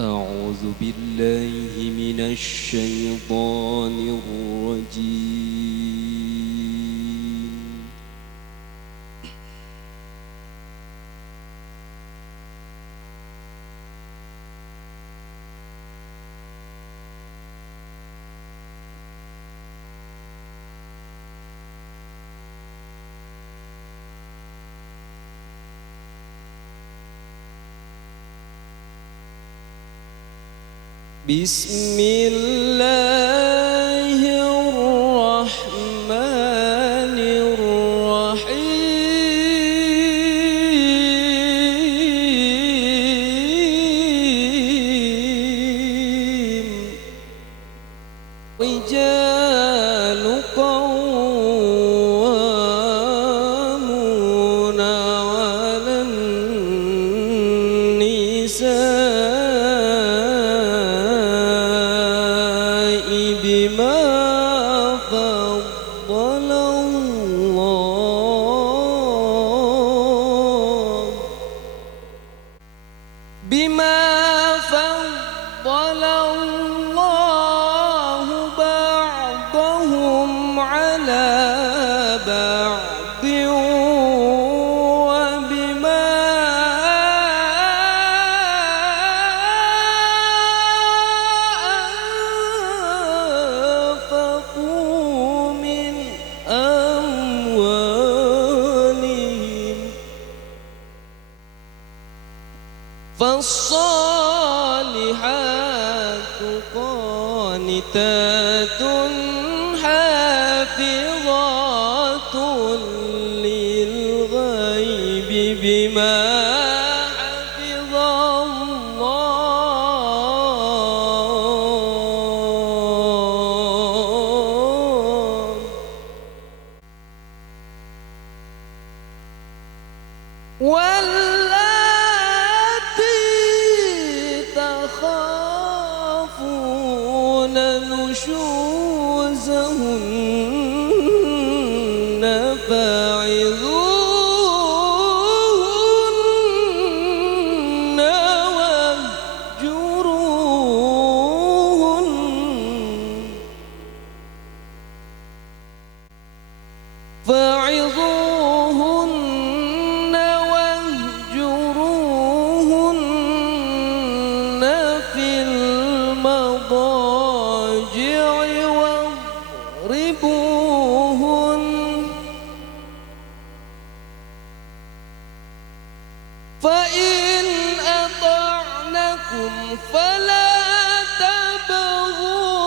أعوذ بالله من الشيطان الرجيم. بسم الله الرحمن الرحيم. رجال قوامون على النساء بما فضل الله بعضهم على بعض وبما أنفقوا من أموالهم. فالصالحات قانتات حافظات للغيب بما حفظ الله. واللاتي تخافون نشوزهن فعظوهن واهجروهن في المضاجع واضربوهن. فإن أطعنكم فلا تبغوا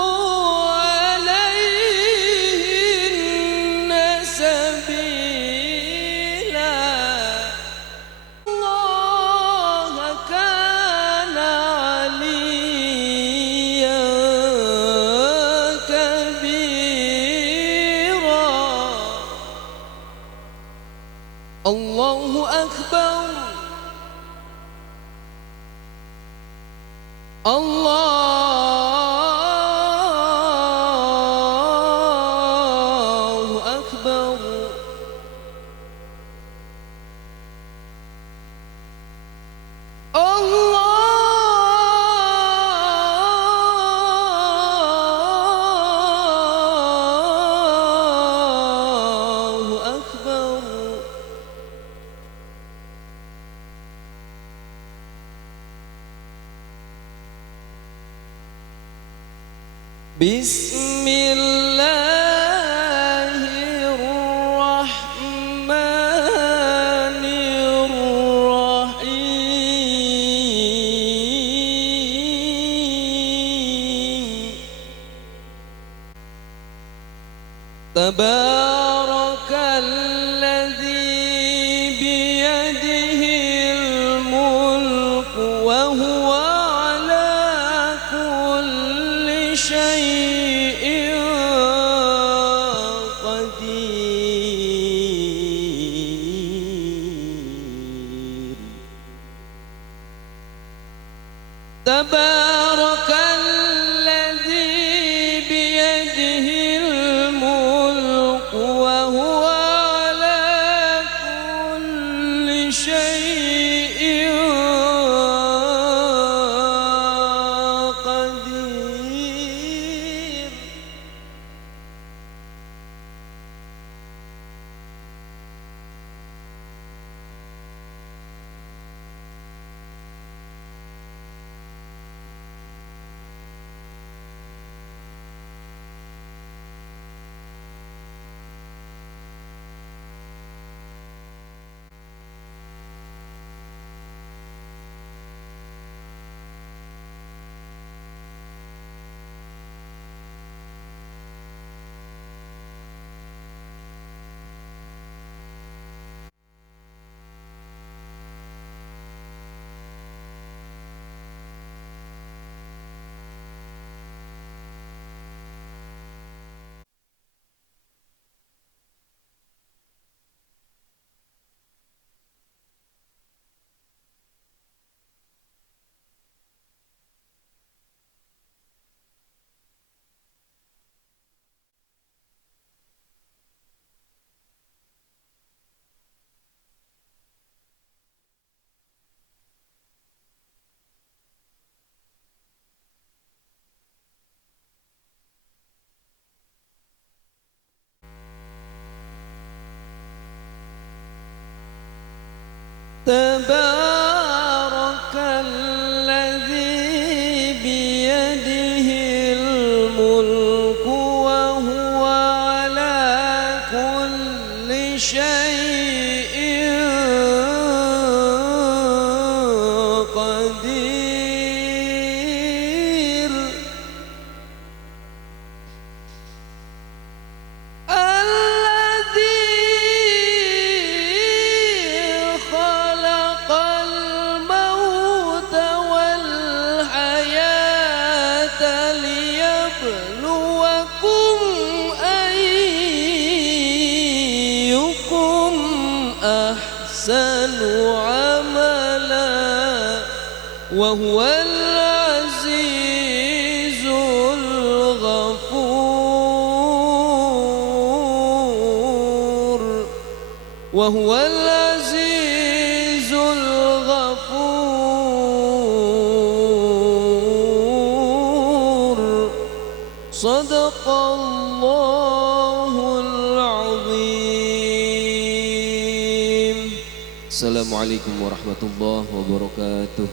عليهن سبيلا. الله كان عليا كبيرا. الله أكبر. الله أكبر. الله أكبر. بسم الله الرحمن الرحيم. تبارك الذي بيده الملك وهو على كل شيء قدير. تبارك الذي بيده الملك وهو تبارك الذي بيده الملك وهو على كل شيء قدير. أحسن عملا وهو العزيز الغفور وهو العزيز الغفور. صدق الله العظيم. Assalamualaikum warahmatullahi wabarakatuh.